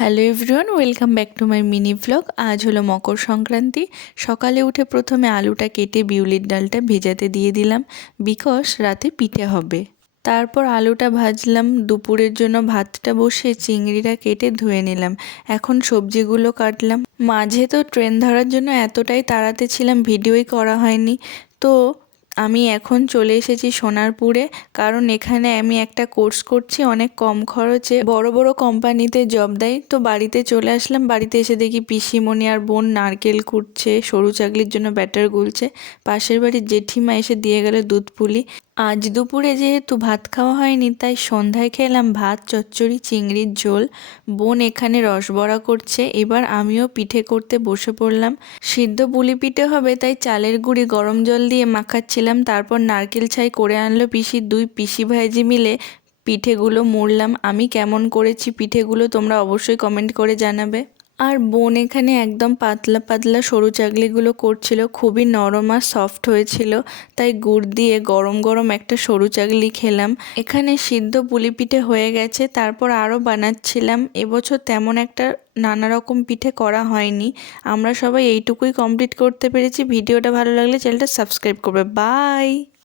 Hello everyone, welcome back to my mini vlog. আজ হলো মকর সংক্রান্তি। সকালে উঠে প্রথমে আলুটা কেটে বিউলির ডালটা ভেজাতে দিয়ে দিলাম, বিকজ রাতে পিঠে হবে। তারপর আলুটা ভাজলাম। দুপুরের জন্য ভাতটা বসিয়ে চিংড়িটা কেটে ধুয়ে নিলাম। এখন সবজিগুলো কাটলাম। মাঝে তো ট্রেন ধরার জন্য এতটাই তাড়াতে ছিলাম, ভিডিওই করা হয়নি। তো আমি এখন চলে এসেছি সোনারপুরে, কারণ এখানে আমি একটা কোর্স করছি অনেক কম খরচে, বড় বড় কোম্পানিতে জব দেয়। তো বাড়িতে চলে আসলাম। বাড়িতে এসে দেখি পিসিমণি আর বোন নারকেল কুটছে, সরু চাকলির জন্য ব্যাটার গুলছে। পাশের বাড়ির জেঠিমা এসে দিয়ে গেল দুধ পুলি। আজ দুপুরে যেহেতু ভাত খাওয়া হয়নি, তাই সন্ধ্যায় খেলাম ভাত, চচ্চড়ি, চিংড়ির ঝোল। বোন এখানে রসবড়া করছে। এবার আমিও পিঠে করতে বসে পড়লাম। সিদ্ধ পুলি পিঠে হবে, তাই চালের গুঁড়ি গরম জল দিয়ে মাখাচ্ছিলাম। তারপর নারকেল ছাই করে আনলো পিসি। দুই পিসি ভাইজি মিলে পিঠেগুলো মুড়লাম। আমি কেমন করেছি পিঠেগুলো তোমরা অবশ্যই কমেন্ট করে জানাবে। আর বোন এখানে একদম পাতলা পাতলা সরু চাকলিগুলো করছিল, খুবই নরম আর সফট হয়েছিল। তাই গুড় দিয়ে গরম গরম একটা সরু চাকলি খেলাম। এখানে সিদ্ধ পুলি পিঠে হয়ে গেছে, তারপর আরও বানাচ্ছিলাম। এবছর তেমন একটা নানা রকম পিঠে করা হয়নি। আমরা সবাই এইটুকুই কমপ্লিট করতে পেরেছি। ভিডিওটা ভালো লাগলে চ্যানেলটা সাবস্ক্রাইব করবে। বাই।